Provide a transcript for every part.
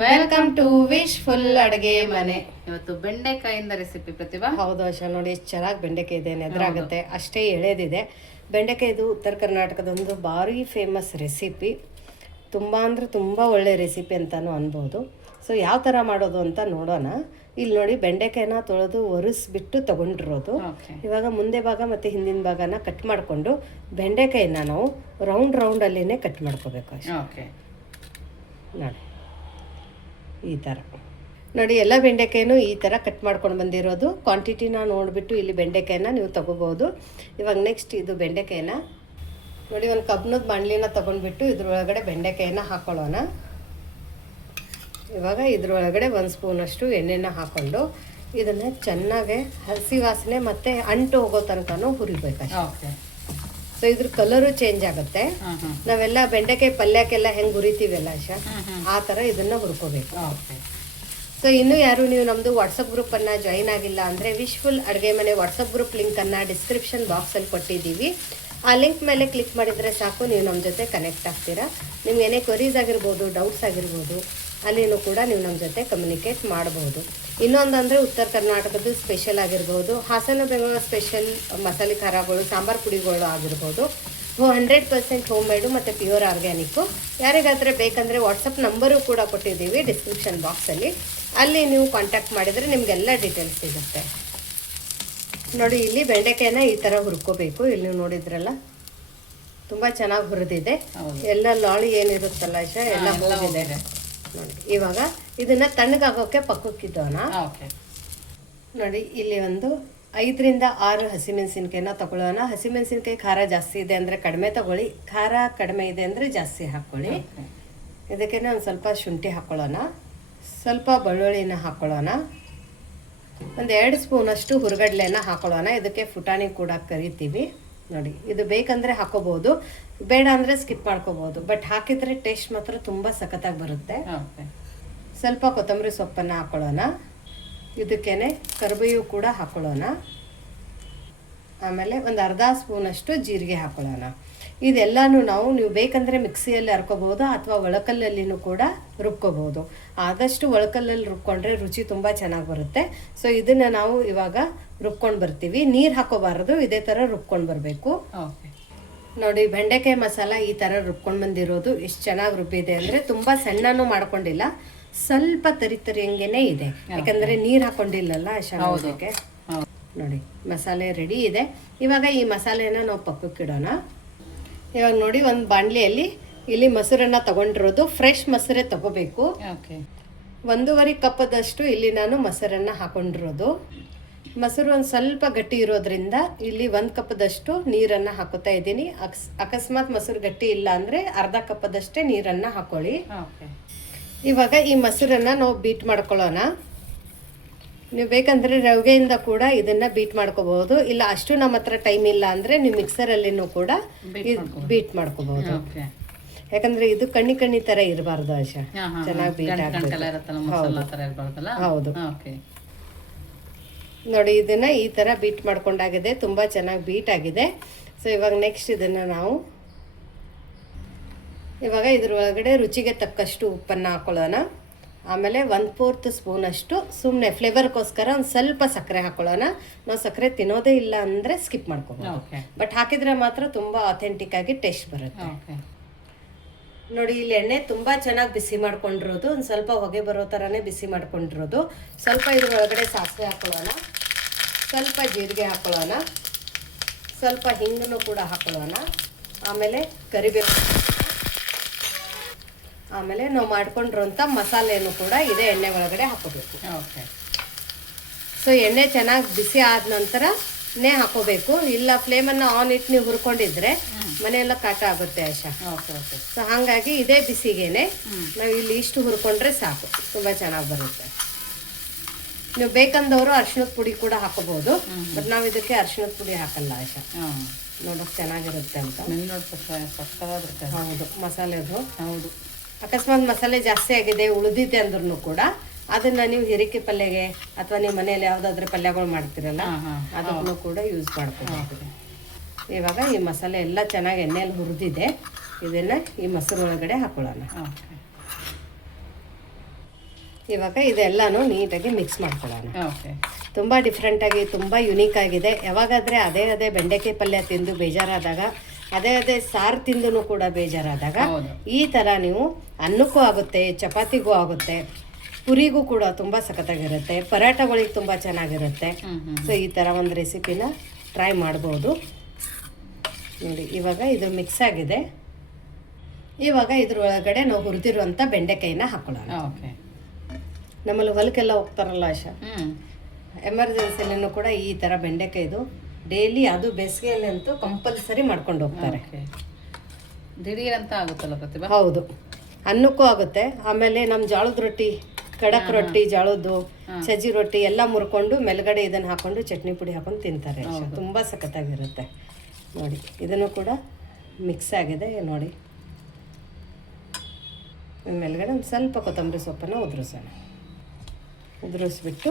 Welcome to wish full ಅಡುಗೆ ಮನೆ. ಇವತ್ತು ಬೆಂಡೆಕಾಯಿಂದ ರೆಸಿಪಿ ಪ್ರತಿಭಾ. ಹೌದು ಆಶಾ, ನೋಡಿ ಎಷ್ಟು ಚೆನ್ನಾಗಿ ಬೆಂಡೆಕಾಯಿ ಇದೆ, ನೆದರಾಗುತ್ತೆ ಅಷ್ಟೇ ಎಳೆದಿದೆ. ಬೆಂಡೆಕಾಯಿ ಇದು ಉತ್ತರ ಕರ್ನಾಟಕದೊಂದು ಭಾರಿ ಫೇಮಸ್ ರೆಸಿಪಿ, ತುಂಬ ಅಂದರೆ ತುಂಬ ಒಳ್ಳೆ ರೆಸಿಪಿ ಅಂತಲೂ ಅನ್ಬೋದು. ಸೊ ಯಾವ ಥರ ಮಾಡೋದು ಅಂತ ನೋಡೋಣ. ಇಲ್ಲಿ ನೋಡಿ, ಬೆಂಡೆಕಾಯಿನ ತೊಳೆದು ಒರೆಸ್ಬಿಟ್ಟು ತೊಗೊಂಡಿರೋದು. ಇವಾಗ ಮುಂದೆ ಭಾಗ ಮತ್ತು ಹಿಂದಿನ ಭಾಗನ ಕಟ್ ಮಾಡಿಕೊಂಡು ಬೆಂಡೆಕಾಯಿನ ನಾವು ರೌಂಡಲ್ಲಿನೇ ಕಟ್ ಮಾಡ್ಕೋಬೇಕು ಅಷ್ಟೇ. ನೋಡಿ ಈ ಥರ ನೋಡಿ, ಎಲ್ಲ ಬೆಂಡೆಕಾಯಿನೂ ಈ ಥರ ಕಟ್ ಮಾಡ್ಕೊಂಡು ಬಂದಿರೋದು. ಕ್ವಾಂಟಿಟಿನ ನೋಡಿಬಿಟ್ಟು ಇಲ್ಲಿ ಬೆಂಡೆಕಾಯಿನ ನೀವು ತೊಗೋಬೋದು. ಇವಾಗ ನೆಕ್ಸ್ಟ್ ಇದು ಬೆಂಡೆಕಾಯಿನ ನೋಡಿ, ಒಂದು ಕಬ್ಬಿಣದ ಬಾಣಲಿನ ತೊಗೊಂಡ್ಬಿಟ್ಟು ಇದ್ರೊಳಗಡೆ ಬೆಂಡೆಕಾಯಿನ ಹಾಕ್ಕೊಳ್ಳೋಣ. ಇವಾಗ ಇದ್ರೊಳಗಡೆ 1 ಸ್ಪೂನಷ್ಟು ಎಣ್ಣೆನ ಹಾಕ್ಕೊಂಡು ಇದನ್ನು ಚೆನ್ನಾಗೆ ಹಸಿ ವಾಸನೆ ಮತ್ತು ಅಂಟು ಹೋಗೋ ತನಕನೂ ಹುರಿಬೇಕಷ್ಟೇ. ಸೊ ಇದ್ರ ಕಲರು ಚೇಂಜ್ ಆಗುತ್ತೆ. ನಾವೆಲ್ಲ ಬೆಂಡೆಕಾಯಿ ಪಲ್ಯಕ್ಕೆಲ್ಲ ಹೆಂಗೆ ಹುರಿತೀವಲ್ಲ ಆಶಾ, ಆ ಥರ ಇದನ್ನು ಹುರ್ಕೋಬೇಕು. ಸೊ ಇನ್ನೂ ಯಾರು ನೀವು ನಮ್ಮದು ವಾಟ್ಸಪ್ ಗ್ರೂಪನ್ನು ಜಾಯಿನ್ ಆಗಿಲ್ಲ ಅಂದರೆ ವಿಶ್ಫುಲ್ ಅಡುಗೆ ಮನೆ ವಾಟ್ಸಪ್ ಗ್ರೂಪ್ ಲಿಂಕನ್ನು ಡಿಸ್ಕ್ರಿಪ್ಷನ್ ಬಾಕ್ಸಲ್ಲಿ ಕೊಟ್ಟಿದ್ದೀವಿ. ಆ ಲಿಂಕ್ ಮೇಲೆ ಕ್ಲಿಕ್ ಮಾಡಿದರೆ ಸಾಕು, ನೀವು ನಮ್ಮ ಜೊತೆ ಕನೆಕ್ಟ್ ಆಗ್ತೀರಾ. ನಿಮ್ಗೆ ಏನೇ ಕ್ವರೀಸ್ ಆಗಿರ್ಬೋದು, ಡೌಟ್ಸ್ ಆಗಿರ್ಬೋದು, ಅಲ್ಲಿನೂ ಕೂಡ ನೀವು ನಮ್ಮ ಜೊತೆ ಕಮ್ಯುನಿಕೇಟ್ ಮಾಡ್ಬೋದು. ಇನ್ನೊಂದಂದರೆ ಉತ್ತರ ಕರ್ನಾಟಕದ ಸ್ಪೆಷಲ್ ಆಗಿರ್ಬೋದು, ಹಾಸನ ಬೆಂಗಳೂರು ಸ್ಪೆಷಲ್ ಮಸಾಲೆ ಖಾರಗಳು, ಸಾಂಬಾರು ಪುಡಿಗಳು ಆಗಿರ್ಬೋದು. 100% ಹೋಮ್ ಮೇಡು ಮತ್ತು ಪ್ಯೂರ್ ಆರ್ಗ್ಯಾನಿಕ್ಕು. ಯಾರಿಗಾದರೆ ಬೇಕಂದರೆ ವಾಟ್ಸಪ್ ನಂಬರು ಕೂಡ ಕೊಟ್ಟಿದ್ದೀವಿ ಡಿಸ್ಕ್ರಿಪ್ಷನ್ ಬಾಕ್ಸಲ್ಲಿ, ಅಲ್ಲಿ ನೀವು ಕಾಂಟ್ಯಾಕ್ಟ್ ಮಾಡಿದರೆ ನಿಮಗೆಲ್ಲ ಡೀಟೇಲ್ಸ್ ಸಿಗುತ್ತೆ. ನೋಡಿ, ಇಲ್ಲಿ ಬೆಂಡೆಕಾಯಿನ ಈ ಥರ ಹುರ್ಕೋಬೇಕು. ಇಲ್ಲಿ ನೀವು ನೋಡಿದ್ರಲ್ಲ, ತುಂಬ ಚೆನ್ನಾಗಿ ಹುರಿದಿದೆ. ಎಲ್ಲ ಲಾಳಿ ಏನಿರುತ್ತಲ್ಲ ಆಶಾ, ಎಲ್ಲ ಹೋಗಿದೆ ನೋಡಿ. ಇವಾಗ ಇದನ್ನ ತಣ್ಣಗಾಗೋಕೆ ಪಕ್ಕಕ್ಕಿದ್ದೋಣ. ನೋಡಿ, ಇಲ್ಲಿ ಒಂದು 5 ರಿಂದ 6 ಹಸಿಮೆಣಸಿನ್ಕಾಯಿನ ತಗೊಳ್ಳೋಣ. ಹಸಿಮೆಣಸಿನ್ಕಾಯಿ ಖಾರ ಜಾಸ್ತಿ ಇದೆ ಅಂದರೆ ಕಡಿಮೆ ತಗೊಳ್ಳಿ, ಖಾರ ಕಡಿಮೆ ಇದೆ ಅಂದರೆ ಜಾಸ್ತಿ ಹಾಕ್ಕೊಳ್ಳಿ. ಇದಕ್ಕೆ ಒಂದು ಸ್ವಲ್ಪ ಶುಂಠಿ ಹಾಕ್ಕೊಳ್ಳೋಣ, ಸ್ವಲ್ಪ ಬೆಳ್ಳುಳ್ಳಿನ ಹಾಕ್ಕೊಳ್ಳೋಣ, ಒಂದು 2 ಸ್ಪೂನಷ್ಟು ಹುರ್ಗಡ್ಲೆನ ಹಾಕ್ಕೊಳ್ಳೋಣ. ಇದಕ್ಕೆ ಫುಟಾಣಿ ಕೂಡ ಕರಿತೀವಿ. ನೋಡಿ, ಇದು ಬೇಕಂದರೆ ಹಾಕೋಬಹುದು, ಬೇಡ ಅಂದರೆ ಸ್ಕಿಪ್ ಮಾಡ್ಕೋಬಹುದು. ಬಟ್ ಹಾಕಿದರೆ ಟೇಸ್ಟ್ ಮಾತ್ರ ತುಂಬ ಸಖತ್ತಾಗಿ ಬರುತ್ತೆ. ಸ್ವಲ್ಪ ಕೊತ್ತಂಬರಿ ಸೊಪ್ಪನ್ನು ಹಾಕ್ಕೊಳ್ಳೋಣ. ಇದಕ್ಕೇನೆ ಕರಿಬೇವು ಕೂಡ ಹಾಕ್ಕೊಳ್ಳೋಣ. ಆಮೇಲೆ ಒಂದು ಅರ್ಧ ಸ್ಪೂನಷ್ಟು ಜೀರಿಗೆ ಹಾಕ್ಕೊಳ್ಳೋಣ. ಇದೆಲ್ಲನೂ ನೀವು ಬೇಕಂದರೆ ಮಿಕ್ಸಿಯಲ್ಲಿ ಹರ್ಕೋಬಹುದು ಅಥವಾ ಒಳಕಲ್ಲಲ್ಲಿನೂ ಕೂಡ ರುಬ್ಕೋಬಹುದು. ಆದಷ್ಟು ಒಳಕಲ್ಲಲ್ಲಿ ರುಬ್ಕೊಂಡ್ರೆ ರುಚಿ ತುಂಬ ಚೆನ್ನಾಗಿ ಬರುತ್ತೆ. ಸೊ ಇದನ್ನು ನಾವು ಇವಾಗ ರುಬ್ಕೊಂಡು ಬರ್ತೀವಿ. ನೀರು ಹಾಕೋಬಾರ್ದು, ಇದೇ ಥರ ರುಬ್ಕೊಂಡು ಬರಬೇಕು. ನೋಡಿ, ಬೆಂಡೆಕಾಯಿ ಮಸಾಲ ಈ ಥರ ರುಬ್ಕೊಂಡು ಬಂದಿರೋದು ಎಷ್ಟು ಚೆನ್ನಾಗಿ ರುಬ್ಬಿದೆ ಅಂದರೆ, ತುಂಬ ಸಣ್ಣನೂ ಮಾಡ್ಕೊಂಡಿಲ್ಲ, ಸ್ವಲ್ಪ ತರಿ ಹಂಗೇನೆ ಇದೆ. ಯಾಕಂದರೆ ನೀರು ಹಾಕೊಂಡಿಲ್ಲಲ್ಲ ಶಾವಿಗೆ. ನೋಡಿ, ಮಸಾಲೆ ರೆಡಿ ಇದೆ. ಇವಾಗ ಈ ಮಸಾಲೆನ ನಾವು ಪಕ್ಕಕ್ಕಿಡೋಣ. ಇವಾಗ ನೋಡಿ, ಒಂದು ಬಾಣಲಿಯಲ್ಲಿ ಇಲ್ಲಿ ಮೊಸರನ್ನ ತಗೊಂಡಿರೋದು, ಫ್ರೆಶ್ ಮೊಸರೇ ತಗೋಬೇಕು. 1.5 ಕಪ್ಪದಷ್ಟು ಇಲ್ಲಿ ನಾನು ಮೊಸರನ್ನ ಹಾಕೊಂಡಿರೋದು. ಮೊಸರು ಒಂದು ಸ್ವಲ್ಪ ಗಟ್ಟಿ ಇರೋದ್ರಿಂದ ಇಲ್ಲಿ 1 ಕಪ್ಪದಷ್ಟು ನೀರನ್ನು ಹಾಕೋತಾ ಇದ್ದೀನಿ. ಅಕಸ್ಮಾತ್ ಮೊಸರು ಗಟ್ಟಿ ಇಲ್ಲ ಅಂದರೆ ಅರ್ಧ ಕಪ್ಪದಷ್ಟೇ ನೀರನ್ನು ಹಾಕೊಳ್ಳಿ. ಇವಾಗ ಈ ಮೊಸರನ್ನ ನಾವು ಬೀಟ್ ಮಾಡ್ಕೊಳ್ಳೋಣ. ನೀವು ಬೇಕಂದರೆ ರವೆಯಿಂದ ಕೂಡ ಇದನ್ನ ಬೀಟ್ ಮಾಡ್ಕೋಬಹುದು. ಇಲ್ಲ ಅಷ್ಟು ನಮ್ಮ ಹತ್ರ ಟೈಮ್ ಇಲ್ಲ ಅಂದರೆ ನೀವು ಮಿಕ್ಸರಲ್ಲಿನೂ ಕೂಡ ಬೀಟ್ ಮಾಡ್ಕೋಬಹುದು. ಯಾಕಂದ್ರೆ ಇದು ಕಣ್ಣಿ ತರ ಇರಬಾರ್ದು ಆಶಾ, ಚೆನ್ನಾಗಿ ಬೀಟ್ ಆಗಬೇಕು. ಹೌದು. ನೋಡಿ, ಇದನ್ನ ಈ ತರ ಬೀಟ್ ಮಾಡ್ಕೊಂಡಾಗಿದೆ, ತುಂಬಾ ಚೆನ್ನಾಗಿ ಬೀಟ್ ಆಗಿದೆ. ಸೊ ಇವಾಗ ನೆಕ್ಸ್ಟ್ ಇದನ್ನ ನಾವು ಇವಾಗ ಇದ್ರೊಳಗಡೆ ರುಚಿಗೆ ತಕ್ಕಷ್ಟು ಉಪ್ಪನ್ನು ಹಾಕೊಳ್ಳೋಣ. ಆಮೇಲೆ 1/4 ಸ್ಪೂನಷ್ಟು ಸುಮ್ಮನೆ ಫ್ಲೇವರ್ಗೋಸ್ಕರ ಒಂದು ಸ್ವಲ್ಪ ಸಕ್ಕರೆ ಹಾಕೊಳ್ಳೋಣ. ನಾವು ಸಕ್ಕರೆ ತಿನ್ನೋದೇ ಇಲ್ಲ ಅಂದರೆ ಸ್ಕಿಪ್ ಮಾಡ್ಕೋಬಹುದು, ಬಟ್ ಹಾಕಿದ್ರೆ ಮಾತ್ರ ತುಂಬ ಅಥೆಂಟಿಕ್ ಆಗಿ ಟೇಸ್ಟ್ ಬರುತ್ತೆ. ನೋಡಿ, ಇಲ್ಲಿ ಎಣ್ಣೆ ತುಂಬ ಚೆನ್ನಾಗಿ ಬಿಸಿ ಮಾಡ್ಕೊಂಡಿರೋದು, ಒಂದು ಸ್ವಲ್ಪ ಹೊಗೆ ಬರೋ ಥರನೇ ಬಿಸಿ ಮಾಡ್ಕೊಂಡಿರೋದು. ಸ್ವಲ್ಪ ಇದ್ರೊಳಗಡೆ ಸಾಸಿವೆ ಹಾಕೊಳ್ಳೋಣ, ಸ್ವಲ್ಪ ಜೀರಿಗೆ ಹಾಕೊಳ್ಳೋಣ, ಸ್ವಲ್ಪ ಹಿಂಗನ್ನು ಕೂಡ ಹಾಕೊಳ್ಳೋಣ, ಆಮೇಲೆ ಕರಿಬೇವು, ಆಮೇಲೆ ನಾವು ಮಾಡ್ಕೊಂಡಿರೋಂಥ ಮಸಾಲೆಯನ್ನು ಕೂಡ ಇದೇ ಎಣ್ಣೆ ಒಳಗಡೆ ಹಾಕೋಬೇಕು. ಸೊ ಎಣ್ಣೆ ಚೆನ್ನಾಗಿ ಬಿಸಿ ಆದ ನಂತರನೇ ಹಾಕೋಬೇಕು. ಇಲ್ಲ ಫ್ಲೇಮನ್ನು ಆನ್ ಇಟ್ಟು ನೀವು ಹುರ್ಕೊಂಡಿದ್ರೆ ಮನೆಯೆಲ್ಲ ಕಾಟ ಆಗುತ್ತೆ ಆಶಾ. ಸೊ ಹಾಗಾಗಿ ಇದೇ ಬಿಸಿಗೇನೆ ನಾವು ಇಲ್ಲಿ ಇಷ್ಟು ಹುರ್ಕೊಂಡ್ರೆ ಸಾಕು, ತುಂಬ ಚೆನ್ನಾಗಿ ಬರುತ್ತೆ. ನೀವು ಬೇಕಂದವರು ಅರಿಶಿಣದ ಪುಡಿ ಕೂಡ ಹಾಕೋಬಹುದು, ಬಟ್ ನಾವು ಇದಕ್ಕೆ ಅರಿಶಿಣದ ಪುಡಿ ಹಾಕಲ್ಲ ಆಶಾ, ನೋಡೋಕೆ ಚೆನ್ನಾಗಿರುತ್ತೆ ಅಂತ. ಹೌದು, ಮಸಾಲೆದು. ಹೌದು, ಅಕಸ್ಮಾತ್ ಮಸಾಲೆ ಜಾಸ್ತಿ ಆಗಿದೆ ಉಳಿದಿದೆ ಅಂದ್ರೂ ಕೂಡ ಅದನ್ನ ನೀವು ಹಿರಿಕೆ ಪಲ್ಯಗೆ ಅಥವಾ ನೀವು ಮನೆಯಲ್ಲಿ ಯಾವುದಾದ್ರೂ ಪಲ್ಯಗಳು ಮಾಡ್ತೀರಲ್ಲ ಅದನ್ನು ಕೂಡ ಯೂಸ್ ಮಾಡ್ಕೋಬಹುದು. ಇವಾಗ ಈ ಮಸಾಲೆ ಎಲ್ಲ ಚೆನ್ನಾಗಿ ಎಣ್ಣೆಯಲ್ಲಿ ಹುರಿದಿದೆ, ಇದನ್ನು ಈ ಮೊಸರು ಒಳಗಡೆ ಹಾಕೊಳ್ಳೋಣ. ಇವಾಗ ಇದೆಲ್ಲನೂ ನೀಟಾಗಿ ಮಿಕ್ಸ್ ಮಾಡ್ಕೊಳ್ಳೋಣ. ಓಕೆ. ತುಂಬ ಡಿಫ್ರೆಂಟಾಗಿ ತುಂಬ ಯುನೀಕ್ ಆಗಿದೆ. ಯಾವಾಗಾದರೆ ಅದೇ ಬೆಂಡೆಕಾಯಿ ಪಲ್ಯ ತಿಂದು ಬೇಜಾರಾದಾಗ, ಅದೇ ಸಾರು ತಿಂದು ಕೂಡ ಬೇಜಾರಾದಾಗ ಈ ಥರ ನೀವು ಅನ್ನಕ್ಕೂ ಆಗುತ್ತೆ, ಚಪಾತಿಗೂ ಆಗುತ್ತೆ, ಪುರಿಗೂ ಕೂಡ ತುಂಬ ಸಖತ್ತಾಗಿರುತ್ತೆ, ಪರಾಟಗಳಿಗೆ ತುಂಬ ಚೆನ್ನಾಗಿರುತ್ತೆ. ಸೊ ಈ ಥರ ಒಂದು ರೆಸಿಪಿನ ಟ್ರೈ ಮಾಡ್ಬೋದು. ನೋಡಿ ಇವಾಗ ಇದು ಮಿಕ್ಸ್ ಆಗಿದೆ. ಇವಾಗ ಇದ್ರ ಒಳಗಡೆ ನಾವು ಹುರಿದಿರುವಂಥ ಬೆಂಡೆಕಾಯಿನ ಹಾಕೊಳ್ಳೋಣ. ಓಕೆ. ನಮ್ಮಲ್ಲಿ ಹೊಲಕ್ಕೆಲ್ಲ ಹೋಗ್ತಾರಲ್ಲ ಆಶಾ, ಎಮರ್ಜೆನ್ಸಿಲೂ ಕೂಡ ಈ ಥರ ಬೆಂಡೆಕಾಯ್ದು ಡೈಲಿ, ಅದು ಬೇಸಿಗೆಯಲ್ಲಂತೂ ಕಂಪಲ್ಸರಿ ಮಾಡ್ಕೊಂಡು ಹೋಗ್ತಾರೆ. ದಿಢೀರ್ ಅಂತ ಆಗುತ್ತಲ್ಲ ಪ್ರತಿಭಾ? ಹೌದು, ಅನ್ನಕ್ಕೂ ಆಗುತ್ತೆ. ಆಮೇಲೆ ನಮ್ಮ ಜೋಳದ ರೊಟ್ಟಿ, ಕಡಕ್ ರೊಟ್ಟಿ, ಜೋಳದ್ದು ಸಜ್ಜಿ ರೊಟ್ಟಿ ಎಲ್ಲ ಮುರ್ಕೊಂಡು ಮೇಲ್ಗಡೆ ಇದನ್ನು ಹಾಕೊಂಡು ಚಟ್ನಿ ಪುಡಿ ಹಾಕೊಂಡು ತಿಂತಾರೆ. ತುಂಬ ಸಖತ್ತಾಗಿರುತ್ತೆ. ನೋಡಿ ಇದನ್ನು ಕೂಡ ಮಿಕ್ಸ್ ಆಗಿದೆ ನೋಡಿ. ಮೇಲ್ಗಡೆ ಒಂದು ಸ್ವಲ್ಪ ಕೊತ್ತಂಬರಿ ಸೊಪ್ಪನ್ನು ಉದುರಿಸ್ಬಿಟ್ಟು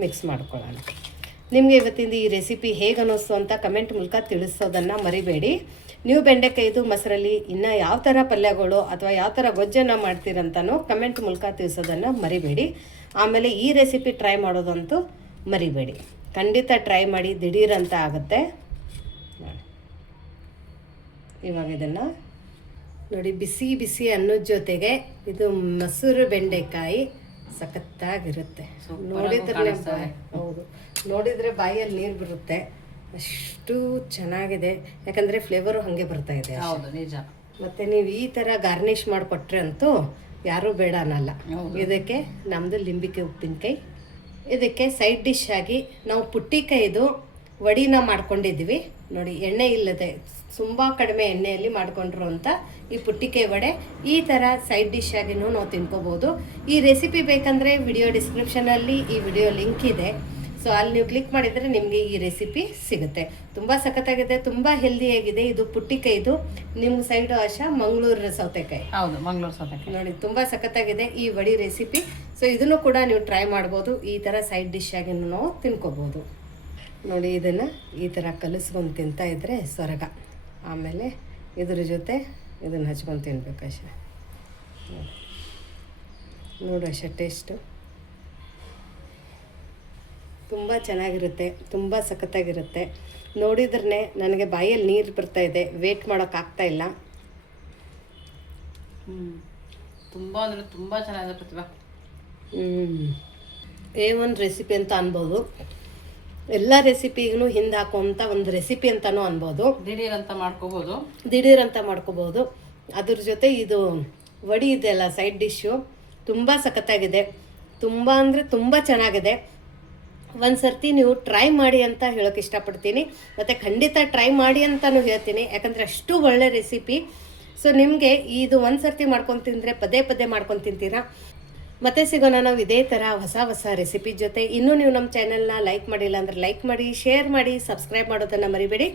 ಮಿಕ್ಸ್ ಮಾಡ್ಕೊಳ್ಳೋಣ. ನಿಮಗೆ ಇವತ್ತಿಂದ ಈ ರೆಸಿಪಿ ಹೇಗೆ ಅನ್ನಿಸ್ತು ಅಂತ ಕಮೆಂಟ್ ಮೂಲಕ ತಿಳಿಸೋದನ್ನು ಮರಿಬೇಡಿ. ನೀವು ಬೆಂಡೆಕಾಯ್ದು ಮೊಸರಲ್ಲಿ ಇನ್ನೂ ಯಾವ ಥರ ಪಲ್ಯಗಳು ಅಥವಾ ಯಾವ ಥರ ಗೊಜ್ಜನ್ನು ಮಾಡ್ತೀರಂತನೂ ಕಮೆಂಟ್ ಮೂಲಕ ತಿಳಿಸೋದನ್ನು ಮರಿಬೇಡಿ. ಆಮೇಲೆ ಈ ರೆಸಿಪಿ ಟ್ರೈ ಮಾಡೋದಂತೂ ಮರಿಬೇಡಿ. ಖಂಡಿತ ಟ್ರೈ ಮಾಡಿ, ದಿಢೀರಂತ ಆಗುತ್ತೆ. ಇವಾಗ ಇದನ್ನು ನೋಡಿ, ಬಿಸಿ ಬಿಸಿ ಅನ್ನದ ಜೊತೆಗೆ ಇದು ಮೊಸರು ಬೆಂಡೆಕಾಯಿ ಸಖತ್ತಾಗಿರುತ್ತೆ. ನೋಡಿದ್ರೆ ಬಾಯಲ್ಲಿ ನೀರು ಬರುತ್ತೆ, ಅಷ್ಟು ಚೆನ್ನಾಗಿದೆ. ಯಾಕಂದರೆ ಫ್ಲೇವರು ಹಾಗೆ ಬರ್ತಾ ಇದೆ. ಹೌದು, ನಿಜ. ಮತ್ತು ನೀವು ಈ ಥರ ಗಾರ್ನಿಷ್ ಮಾಡಿಕೊಟ್ರೆ ಅಂತೂ ಯಾರೂ ಬೇಡ ಅನ್ನಲ್ಲ. ಇದಕ್ಕೆ ನಮ್ಮದು ಲಿಂಬಿಕಾಯಿ ಉಪ್ಪಿನಕಾಯಿ, ಇದಕ್ಕೆ ಸೈಡ್ ಡಿಶ್ ಆಗಿ ನಾವು ಪುಟ್ಟಿಕಾಯಿದು ವಡಿನ ಮಾಡ್ಕೊಂಡಿದ್ವಿ ನೋಡಿ. ಎಣ್ಣೆ ಇಲ್ಲದೆ ತುಂಬ ಕಡಿಮೆ ಎಣ್ಣೆಯಲ್ಲಿ ಮಾಡ್ಕೊಂಡಿರುವಂಥ ಈ ಪುಟ್ಟಿಕಾಯಿ ವಡೆ ಈ ಥರ ಸೈಡ್ ಡಿಶ್ ಆಗಿನೂ ನಾವು ತಿನ್ಕೋಬೋದು. ಈ ರೆಸಿಪಿ ಬೇಕಂದರೆ ವಿಡಿಯೋ ಡಿಸ್ಕ್ರಿಪ್ಷನಲ್ಲಿ ಈ ವಿಡಿಯೋ ಲಿಂಕ್ ಇದೆ. ಸೊ ಅಲ್ಲಿ ನೀವು ಕ್ಲಿಕ್ ಮಾಡಿದರೆ ನಿಮಗೆ ಈ ರೆಸಿಪಿ ಸಿಗುತ್ತೆ. ತುಂಬ ಸಖತ್ತಾಗಿದೆ, ತುಂಬ ಹೆಲ್ದಿಯಾಗಿದೆ. ಇದು ಪುಟ್ಟಿಕಾಯಿದು. ನಿಮ್ಮ ಸೈಡು ಆಶಾ ಮಂಗಳೂರು ಸೌತೆಕಾಯಿ. ಹೌದು, ಮಂಗಳೂರು ಸೌತೆಕಾಯಿ ನೋಡಿ, ತುಂಬ ಸಖತ್ತಾಗಿದೆ ಈ ವಡಿ ರೆಸಿಪಿ. ಸೊ ಇದನ್ನು ಕೂಡ ನೀವು ಟ್ರೈ ಮಾಡ್ಬೋದು. ಈ ಥರ ಸೈಡ್ ಡಿಶ್ ಆಗಿನೂ ನಾವು ತಿನ್ಕೋಬೋದು. ನೋಡಿ ಇದನ್ನು ಈ ಥರ ಕಲಿಸ್ಕೊಂಡು ತಿಂತಾ ಇದ್ದರೆ ಸ್ವರ್ಗ. ಆಮೇಲೆ ಇದ್ರ ಜೊತೆ ಇದನ್ನು ಹಚ್ಕೊಂಡು ತಿನ್ಬೇಕು ಆಶಾ. ನೋಡು ಆಶಾ, ಟೇಸ್ಟು ತುಂಬ ಚೆನ್ನಾಗಿರುತ್ತೆ, ತುಂಬ ಸಖತ್ತಾಗಿರುತ್ತೆ. ನೋಡಿದ್ರೆ ನನಗೆ ಬಾಯಲ್ಲಿ ನೀರು ಬರ್ತಾ ಇದೆ, ವೇಟ್ ಮಾಡೋಕ್ಕಾಗ್ತಾ ಇಲ್ಲ. ತುಂಬ ಅಂದರೆ ತುಂಬ ಚೆನ್ನಾಗಿದೆ ಪ್ರತಿಭಾ. A1 ರೆಸಿಪಿ ಅಂತ ಅನ್ಬೋದು. ಎಲ್ಲ ರೆಸಿಪಿಗೂ ಹಿಂದೆ ಹಾಕುವಂಥ ಒಂದು ರೆಸಿಪಿ ಅಂತಲೂ ಅನ್ಬೋದು. ದಿಢೀರ್ ಅಂತ ಮಾಡ್ಕೋಬೋದು. ಅದ್ರ ಜೊತೆ ಇದು ವಡಿ ಇದೆಯಲ್ಲ ಸೈಡ್ ಡಿಶ್ಶು, ತುಂಬ ಸಖತ್ತಾಗಿದೆ. ತುಂಬ ಅಂದರೆ ತುಂಬ ಚೆನ್ನಾಗಿದೆ. ಒಂದು ಸರ್ತಿ ನೀವು ಟ್ರೈ ಮಾಡಿ ಅಂತ ಹೇಳೋಕೆ ಇಷ್ಟಪಡ್ತೀನಿ. ಮತ್ತು ಖಂಡಿತ ಟ್ರೈ ಮಾಡಿ ಅಂತಲೂ ಹೇಳ್ತೀನಿ, ಯಾಕಂದರೆ ಅಷ್ಟು ಒಳ್ಳೆ ರೆಸಿಪಿ. ಸೊ ನಿಮಗೆ ಇದು ಒಂದು ಸರ್ತಿ ಮಾಡ್ಕೊಂಡು ತಿಂದರೆ ಪದೇ ಪದೇ ಮಾಡ್ಕೊಂಡು ತಿಂತೀರಾ. ಮತ್ತೆ ಸಿಗೋಣ ನಾವು ಇದೇ ಥರ ಹೊಸ ರೆಸಿಪಿ ಜೊತೆ. ಇನ್ನೂ ನೀವು ನಮ್ಮ ಚಾನೆಲ್ನ ಲೈಕ್ ಮಾಡಿಲ್ಲ ಅಂದರೆ ಲೈಕ್ ಮಾಡಿ, ಶೇರ್ ಮಾಡಿ, ಸಬ್ಸ್ಕ್ರೈಬ್ ಮಾಡೋದನ್ನು ಮರಿಬೇಡಿ.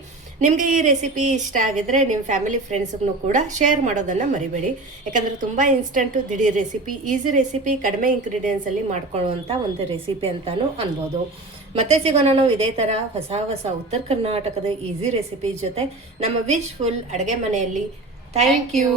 ನಿಮಗೆ ಈ ರೆಸಿಪಿ ಇಷ್ಟ ಆಗಿದ್ರೆ ನಿಮ್ಮ ಫ್ಯಾಮಿಲಿ ಫ್ರೆಂಡ್ಸ್ಗೂ ಕೂಡ ಶೇರ್ ಮಾಡೋದನ್ನು ಮರಿಬೇಡಿ. ಯಾಕಂದರೆ ತುಂಬ ಇನ್ಸ್ಟಂಟು, ದಿಢೀರ್ ರೆಸಿಪಿ, ಈಸಿ ರೆಸಿಪಿ, ಕಡಿಮೆ ಇಂಗ್ರೀಡಿಯೆಂಟ್ಸಲ್ಲಿ ಮಾಡ್ಕೊಳ್ಳುವಂಥ ಒಂದು ರೆಸಿಪಿ ಅಂತಲೂ ಅನ್ಬೋದು. ಮತ್ತೆ ಸಿಗೋಣ ನಾವು ಇದೇ ಥರ ಹೊಸ ಉತ್ತರ ಕರ್ನಾಟಕದ ಈಸಿ ರೆಸಿಪಿ ಜೊತೆ ನಮ್ಮ ವಿಶ್ ಫುಲ್ ಅಡುಗೆ ಮನೆಯಲ್ಲಿ. Thank you.